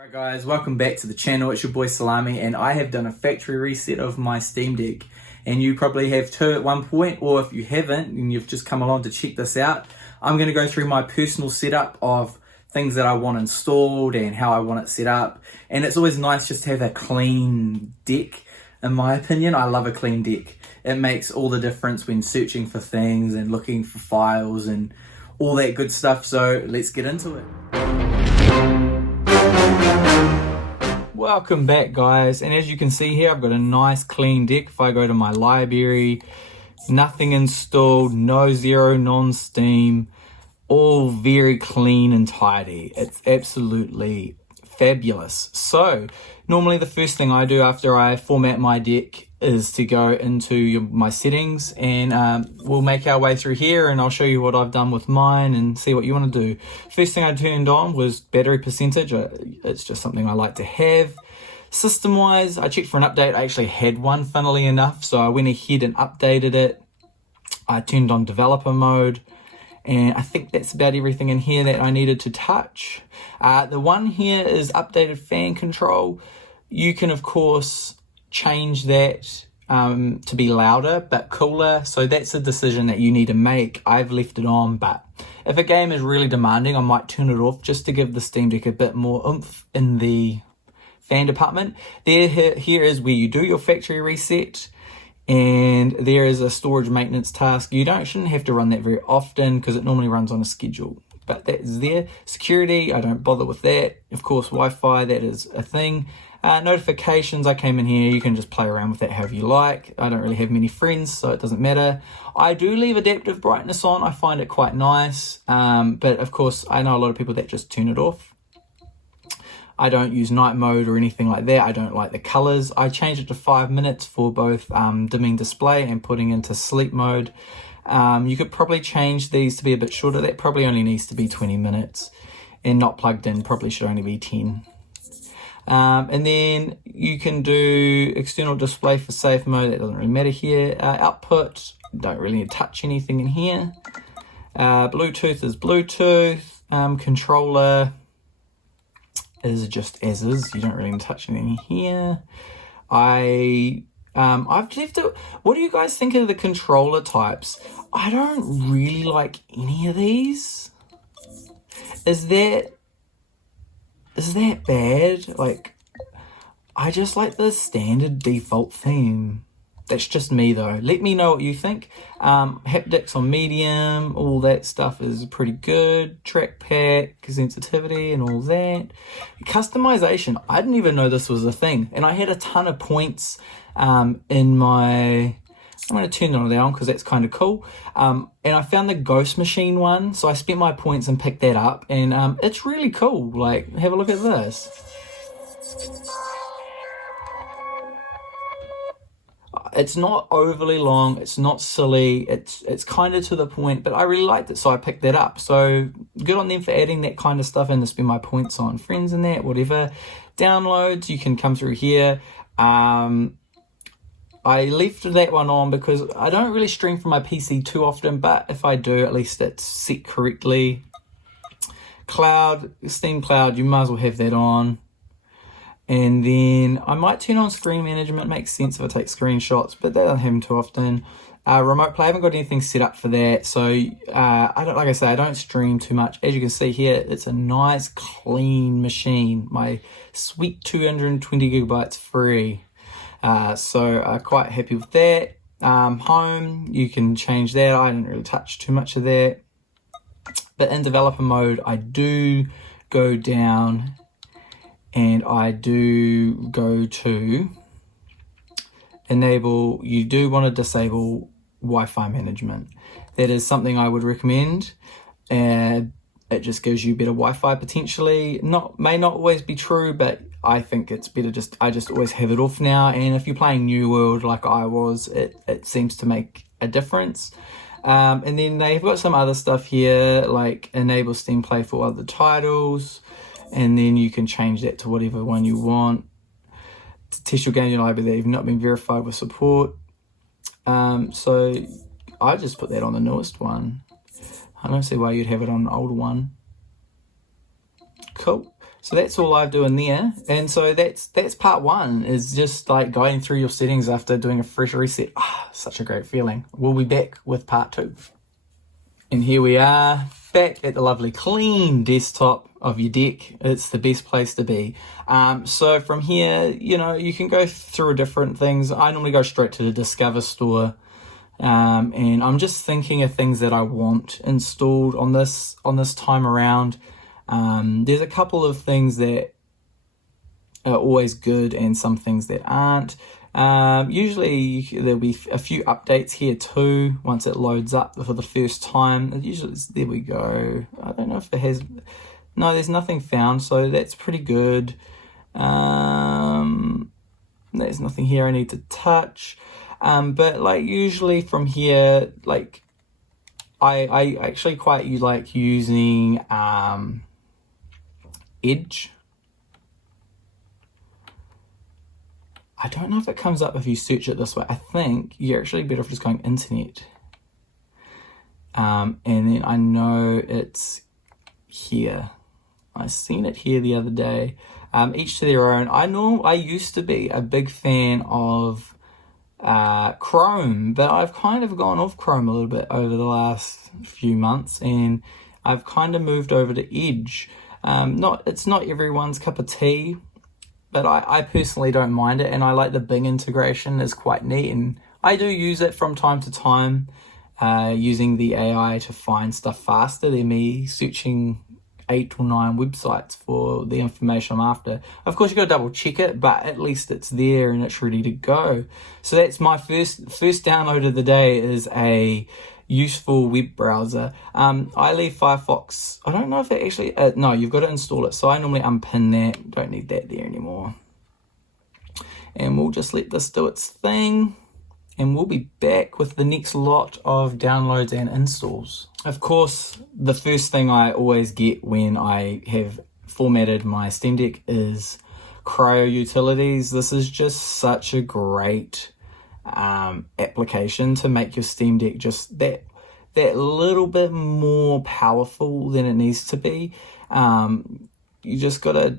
Alright guys, welcome back to the channel. It's your boy Salami and I have done a factory reset of my Steam Deck, and you probably have too at one point, or if you haven't and you've just come along to check this out, I'm going to go through my personal setup of things that I want installed and how I want it set up. And it's always nice just to have a clean deck. In my opinion, I love a clean deck. It makes all the difference when searching for things and looking for files and all that good stuff. So let's get into it. Welcome back guys, and as you can see here, I've got a nice clean deck. If I go to my library, nothing installed, no zero, non-Steam, all very clean and tidy. It's absolutely fabulous. So normally the first thing I do after I format my deck is to go into my settings, and we'll make our way through here and I'll show you what I've done with mine and see what you want to do. First thing I turned on was battery percentage. It's just something I like to have. System wise, I checked for an update. I actually had one, funnily enough, so I went ahead and updated it. I turned on developer mode, and I think that's about everything in here that I needed to touch. The one here is updated fan control. You can of course change that to be louder but cooler, so that's a decision that you need to make. I've left it on, but if a game is really demanding, I might turn it off just to give the Steam Deck a bit more oomph in the fan department. Here is where you do your factory reset, and there is a storage maintenance task. You shouldn't have to run that very often because it normally runs on a schedule, but that is there. Security, I don't bother with that. Of course, Wi-Fi, that is a thing. Notifications, I came in here, you can just play around with that however you like. I don't really have many friends, so it doesn't matter. I do leave adaptive brightness on. I find it quite nice, but of course I know a lot of people that just turn it off. I don't use night mode or anything like that. I don't like the colors. I changed it to 5 minutes for both dimming display and putting into sleep mode. You could probably change these to be a bit shorter. That probably only needs to be 20 minutes, and not plugged in probably should only be 10. And then you can do external display for safe mode. That doesn't really matter here. Output, don't really need to touch anything in here. Bluetooth is Bluetooth. Controller is just as is. You don't really need to touch anything here. I've left it. What do you guys think of the controller types? I don't really like any of these. Is that bad? Like, I just like the standard default theme. That's just me though. Let me know what you think. Haptics on medium, all that stuff is pretty good. Trackpad, sensitivity and all that. Customization, I didn't even know this was a thing. And I had a ton of points in my... I'm going to turn it on because that's kind of cool. And I found the Ghost Machine one, so I spent my points and picked that up, and it's really cool. Like, have a look at this. It's not overly long, it's not silly, it's kind of to the point, but I really liked it, so I picked that up. So good on them for adding that kind of stuff in to spend my points on friends and that, whatever. Downloads, you can come through here. I left that one on because I don't really stream from my PC too often, but if I do, at least it's set correctly. Cloud, Steam Cloud, you might as well have that on. And then I might turn on screen management. It makes sense if I take screenshots, but that doesn't happen too often. Remote play, I haven't got anything set up for that, so like I say, I don't stream too much. As you can see here, it's a nice clean machine. My sweet 220 gigabytes free. So I'm quite happy with that. Home, you can change that. I didn't really touch too much of that. But in developer mode, I do go down and I do go to enable. You do want to disable Wi-Fi management. That is something I would recommend. It just gives you better Wi-Fi potentially. May not always be true, but I think it's better I just always have it off now. And if you're playing New World like I was, it seems to make a difference. And then they've got some other stuff here, like enable Steam Play for other titles. And then you can change that to whatever one you want. To test your game in your library that you've not been verified with support. So I just put that on the newest one. I don't see why you'd have it on an older one. Cool. So that's all I'm doing there. And so that's part one, is just like going through your settings after doing a fresh reset. Such a great feeling. We'll be back with part two. And here we are, back at the lovely clean desktop of your deck. It's the best place to be. So from here, you can go through different things. I normally go straight to the Discover store. And I'm just thinking of things that I want installed on this time around. There's a couple of things that are always good and some things that aren't. Usually there'll be a few updates here too once it loads up for the first time. Usually, there we go. I don't know if it has. No, there's nothing found, so that's pretty good. There's nothing here I need to touch. But like usually from here, like I actually quite like using Edge. I don't know if it comes up if you search it this way. I think you're actually better off just going internet. And then I know it's here. I seen it here the other day. Each to their own. I used to be a big fan of Chrome, but I've kind of gone off Chrome a little bit over the last few months, and I've kind of moved over to Edge. It's not everyone's cup of tea, but I personally don't mind it, and I like the Bing integration. Is quite neat, and I do use it from time to time, using the AI to find stuff faster than me searching 8 or 9 websites for the information I'm after. Of course, you got to double check it, but at least it's there and it's ready to go. So that's my first download of the day, is a useful web browser. I leave Firefox. I don't know if it actually, no, you've got to install it. So I normally unpin that. Don't need that there anymore. And we'll just let this do its thing. And we'll be back with the next lot of downloads and installs. Of course, the first thing I always get when I have formatted my Steam Deck is Cryo utilities. This is just such a great application to make your Steam Deck just that little bit more powerful than it needs to be. You just gotta,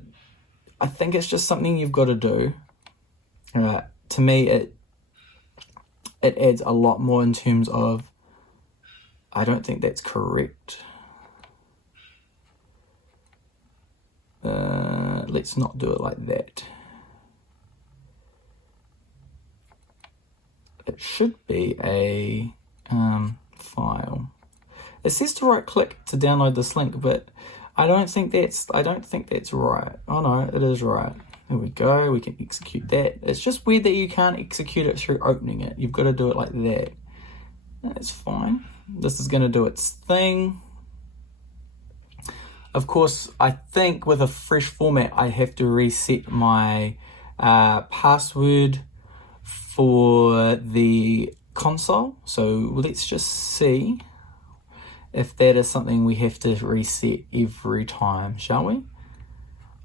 I think it's just something you've got to do. To me, it adds a lot more in terms of, I don't think that's correct. Let's not do it like that. It should be a file. It says to right click to download this link, but I don't think that's right. Oh no, it is right. There we go, we can execute that. It's just weird that you can't execute it through opening it. You've got to do it like that. That's fine. This is going to do its thing. Of course, I think with a fresh format, I have to reset my password for the console. So let's just see if that is something we have to reset every time, shall we?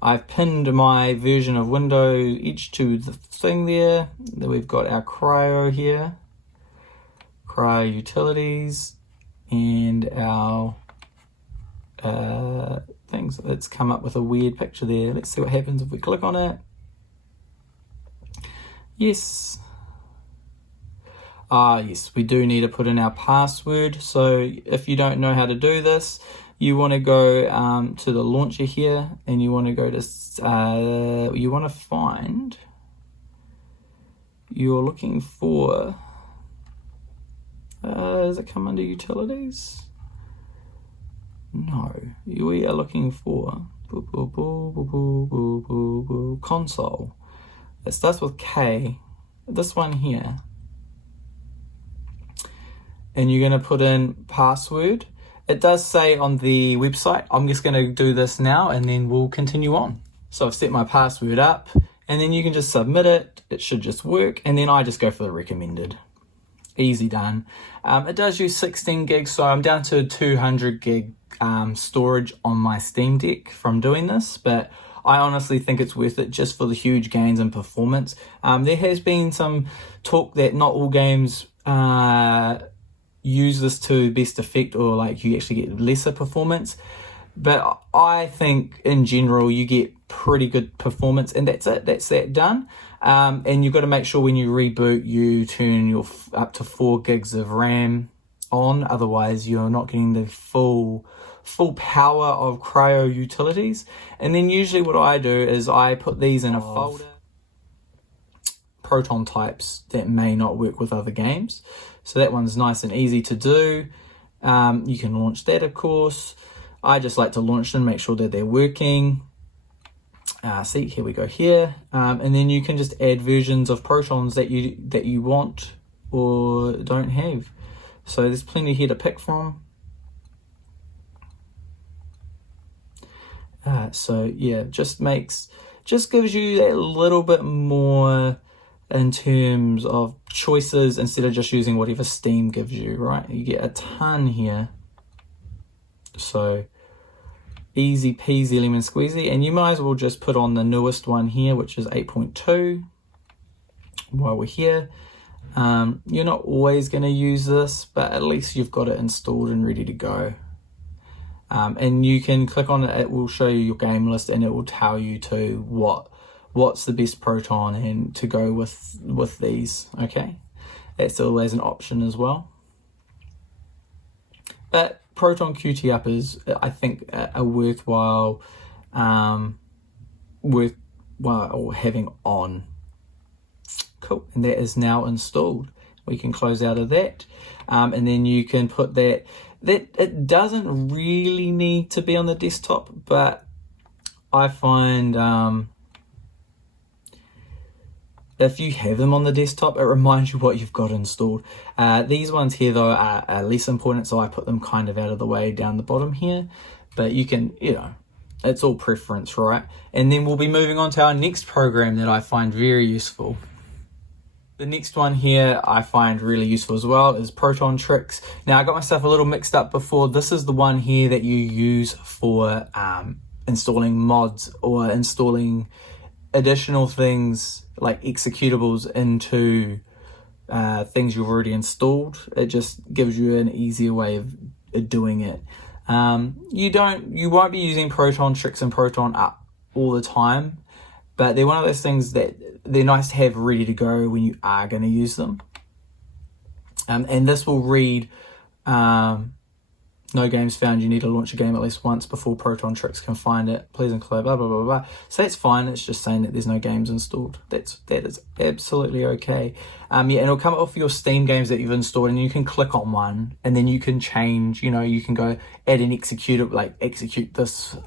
I've pinned my version of Windows Edge to the thing there. Then we've got our Cryo here, Cryo utilities, and our things. It's come up with a weird picture there. Let's see what happens if we click on it. Yes. Yes, we do need to put in our password. So if you don't know how to do this, you want to go to the launcher here, and you want to go to, you want to find, you're looking for, does it come under utilities? No, we are looking for console. It starts with K, this one here. And you're going to put in password. It does say on the website. I'm just going to do this now and then we'll continue on. So I've set my password up, and then you can just submit it. It should just work. And then I just go for the recommended. Easy done. It does use 16 gigs, so I'm down to 200 gig storage on my Steam Deck from doing this, but I honestly think it's worth it just for the huge gains in performance. There has been some talk that not all games use this to best effect, or like you actually get lesser performance. But I think in general you get pretty good performance, and that's it. That's that done. And you've got to make sure when you reboot you turn your up to 4 gigs of RAM on, otherwise you're not getting the full power of Cryo utilities. And then usually what I do is I put these in a folder, Proton types that may not work with other games. So that one's nice and easy to do. You can launch that, of course. I just like to launch them, make sure that they're working. See, here we go here. And then you can just add versions of Protons that you want or don't have. So there's plenty here to pick from. So yeah, just gives you that little bit more in terms of choices instead of just using whatever Steam gives you, right? You get a ton here. So easy peasy lemon squeezy, and you might as well just put on the newest one here, which is 8.2 while we're here. You're not always going to use this, but at least you've got it installed and ready to go. And you can click on it, it will show you your game list, and it will tell you to what's the best Proton and to go with these. Okay, that's always an option as well. But Proton-qt up is, I think, a worthwhile having on. Cool, and that is now installed. We can close out of that, and then you can put that it doesn't really need to be on the desktop, but I find if you have them on the desktop, it reminds you what you've got installed. These ones here, though, are less important, so I put them kind of out of the way down the bottom here. But you can, it's all preference, right? And then we'll be moving on to our next program that I find very useful. The next one here I find really useful as well is Protontricks. Now, I got myself a little mixed up before. This is the one here that you use for installing mods or installing additional things like executables into things you've already installed. It just gives you an easier way of doing it. You won't be using Protontricks and Protonup all the time, but they're one of those things that they're nice to have ready to go when you are going to use them. And this will read no games found. You need to launch a game at least once before Protontricks can find it. Please include blah, blah, blah, blah. So that's fine. It's just saying that there's no games installed. That is absolutely okay. Yeah, and it'll come up for your Steam games that you've installed, and you can click on one, and then you can change, you can go add an executable, like execute this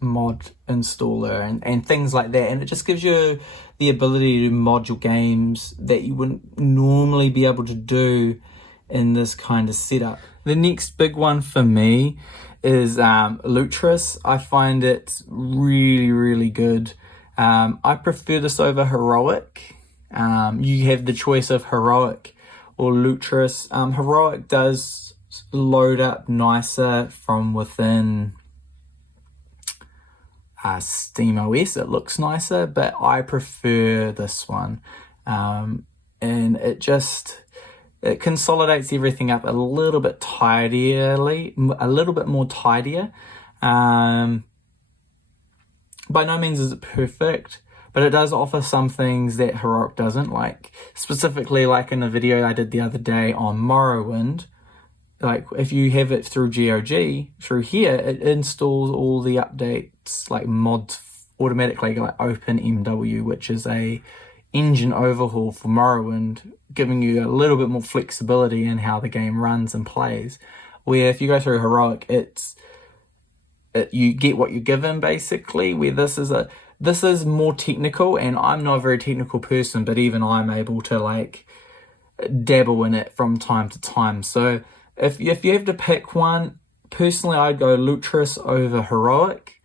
mod installer and things like that. And it just gives you the ability to mod your games that you wouldn't normally be able to do in this kind of setup. The next big one for me is Lutris. I find it really, really good. I prefer this over Heroic. You have the choice of Heroic or Lutris. Heroic does load up nicer from within SteamOS. It looks nicer, but I prefer this one. And it consolidates everything up a little bit tidier. By no means is it perfect, but it does offer some things that Heroic doesn't, like specifically like in the video I did the other day on Morrowind. Like if you have it through GOG, through here, it installs all the updates, like mods automatically, like OpenMW, which is a engine overhaul for Morrowind, giving you a little bit more flexibility in how the game runs and plays. Where if you go through Heroic, you get what you're given basically. Where this is more technical, and I'm not a very technical person, but even I'm able to like dabble in it from time to time. So if you have to pick one, personally I'd go Lutris over Heroic,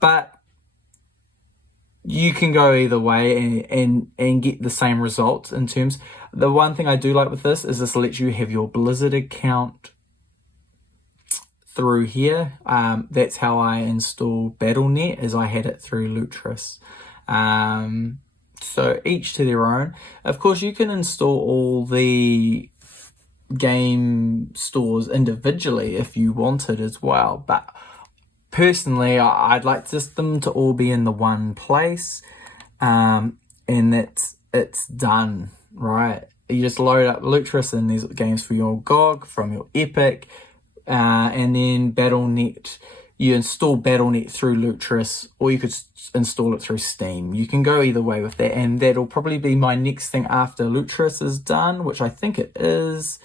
but you can go either way and get the same results in terms. The one thing I do like with this is this lets you have your Blizzard account through here. That's how I install Battle.net, as I had it through Lutris. So each to their own. Of course, you can install all the game stores individually if you wanted as well, but personally, I'd like just them to all be in the one place, and it's done, right? You just load up Lutris and these games for your GOG from your Epic, and then Battle.net. You install Battle.net through Lutris, or you could install it through Steam. You can go either way with that, and that'll probably be my next thing after Lutris is done, which I think it is.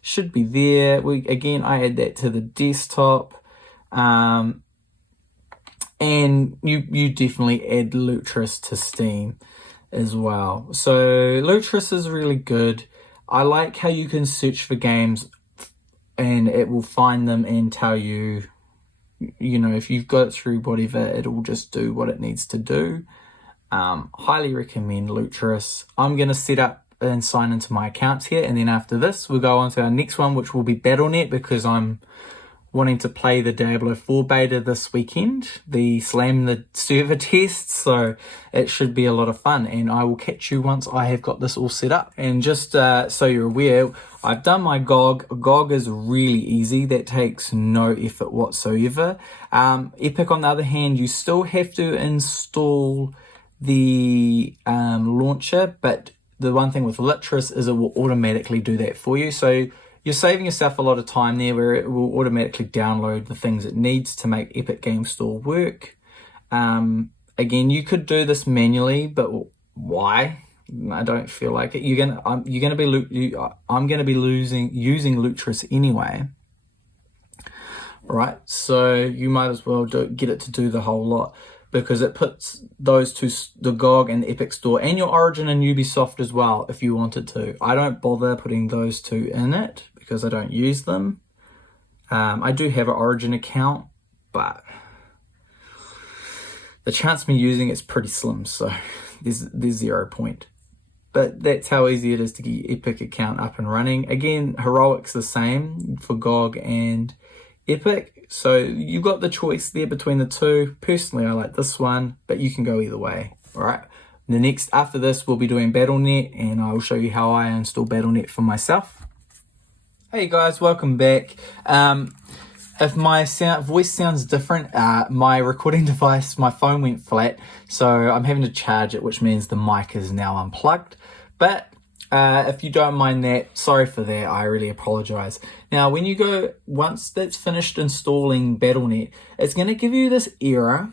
Should be there. I add that to the desktop, and you definitely add Lutris to Steam as well. So Lutris is really good. I like how you can search for games and it will find them and tell you, if you've got it through whatever, it'll just do what it needs to do. Highly recommend Lutris. I'm going to set up and sign into my accounts here, and then after this we'll go on to our next one, which will be Battle.net, because I'm wanting to play the Diablo 4 beta this weekend, the server test, so it should be a lot of fun, and I will catch you once I have got this all set up. And just so you're aware, I've done my GOG. GOG is really easy. That takes no effort whatsoever. Epic, on the other hand, you still have to install the launcher, but the one thing with Lutris is it will automatically do that for you. So you're saving yourself a lot of time there, where it will automatically download the things it needs to make Epic Game Store work. Again, you could do this manually, but why? I don't feel like it. I'm gonna be using Lutris anyway. All right, so you might as well get it to do the whole lot, because it puts those two, the GOG and the Epic Store, and your Origin and Ubisoft as well, if you wanted to. I don't bother putting those two in it because I don't use them. I do have an Origin account, but the chance of me using it's pretty slim, so there's 0 point. But that's how easy it is to get your Epic account up and running. Again, Heroic's the same for GOG and Epic, so you've got the choice there between the two. Personally, I like this one, but you can go either way. All right, after this we'll be doing Battle.net, and I will show you how I install Battle.net for myself. Hey guys, welcome back. If my voice sounds different, my recording device, my phone went flat, so I'm having to charge it, which means the mic is now unplugged. But if you don't mind that, sorry for that, I really apologize. Now, once that's finished installing Battle.net, it's going to give you this error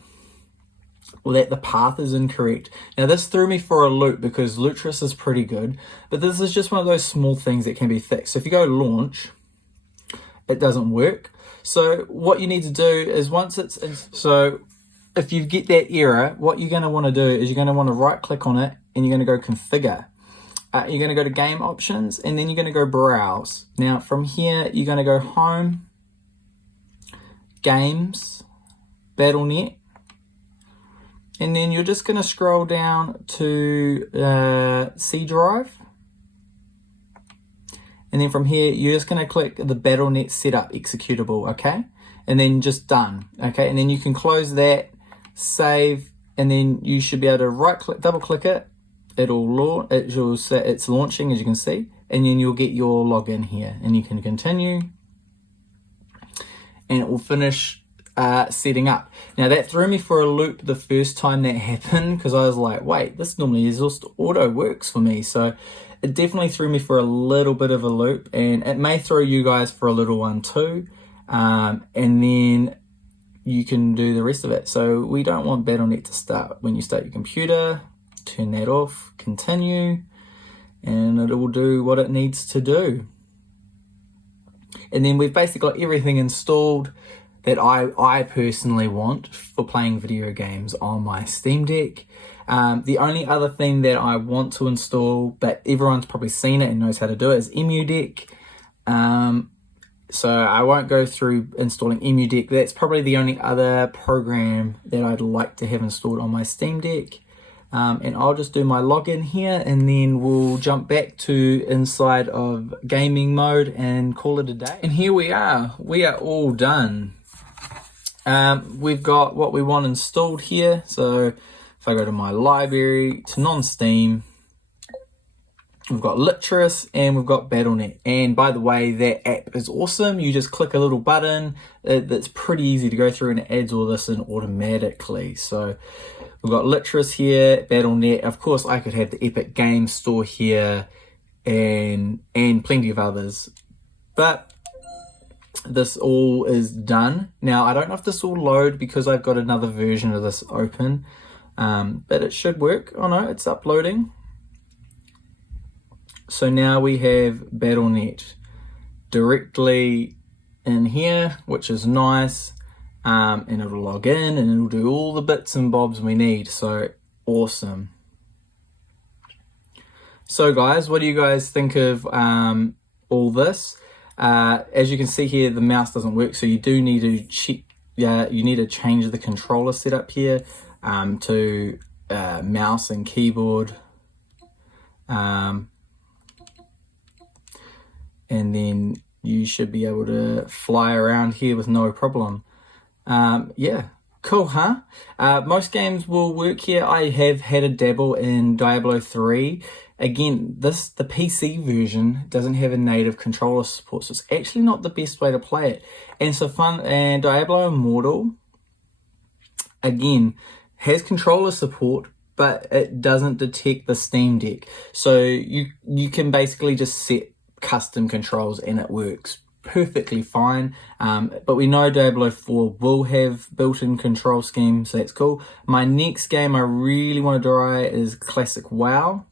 that the path is incorrect. Now, this threw me for a loop because Lutris is pretty good, but this is just one of those small things that can be fixed. So if you go launch, it doesn't work. So what you need to do is if you get that error, what you're going to want to do is you're going to want to right click on it, and you're going to go configure. You're going to go to game options, and then you're going to go browse. Now from here, you're going to go home, games, Battle.net, and then you're just going to scroll down to C drive. And then from here, you're just going to click the Battle.net setup executable, okay? And then just done, okay? And then you can close that, save, and then you should be able to right click, double click it. It'll say it's launching, as you can see, and then you'll get your login here, and you can continue, and it will finish setting up. Now that threw me for a loop the first time that happened, because I was like, wait, this normally is just auto works for me. So it definitely threw me for a little bit of a loop, and it may throw you guys for a little one too. And then you can do the rest of it. So we don't want Battle.net to start when you start your computer. Turn that off, continue, and it will do what it needs to do. And then we've basically got everything installed that I personally want for playing video games on my Steam Deck. The only other thing that I want to install, but everyone's probably seen it and knows how to do it, is EmuDeck. So I won't go through installing EmuDeck. That's probably the only other program that I'd like to have installed on my Steam Deck. And I'll just do my login here, and then we'll jump back to inside of gaming mode and call it a day. And here we are all done. We've got what we want installed here. So if I go to my library, to non-Steam, We've got Lutris and we've got Battle.net. And by the way, that app is awesome. You just click a little button. That's pretty easy to go through, and it adds all this in automatically. So we've got Lutris here, Battle.net. Of course, I could have the Epic Games Store here and plenty of others. But this all is done. Now, I don't know if this will load because I've got another version of this open. But it should work. Oh no, it's uploading. So now we have Battle.net directly in here, which is nice. And it'll log in and it'll do all the bits and bobs we need. So awesome. So guys, what do you guys think of all this? As you can see here, the mouse doesn't work, so you do need to you need to change the controller setup here to mouse and keyboard. And then you should be able to fly around here with no problem. Yeah, cool, huh? Most games will work here. I have had a dabble in Diablo 3. Again, the PC version doesn't have a native controller support, so it's actually not the best way to play it. And Diablo Immortal, again, has controller support, but it doesn't detect the Steam Deck. So you can basically just set custom controls and it works perfectly fine. But we know Diablo 4 will have built-in control schemes, so that's cool. My next game I really want to try is Classic WoW.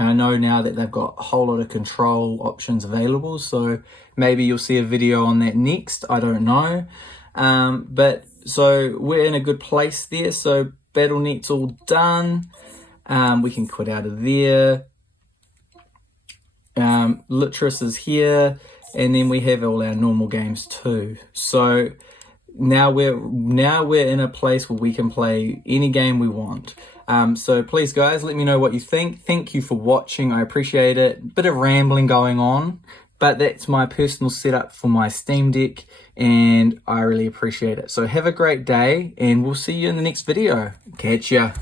And I know now that they've got a whole lot of control options available, so maybe you'll see a video on that next, I don't know. But so we're in a good place there. So Battle.net's all done. We can quit out of there. Lutris is here, and then we have all our normal games too. So now we're in a place where we can play any game we want. So please guys, let me know what you think. Thank you for watching. I appreciate it. Bit of rambling going on, but that's my personal setup for my Steam Deck, and I really appreciate it. So have a great day, and we'll see you in the next video. Catch ya.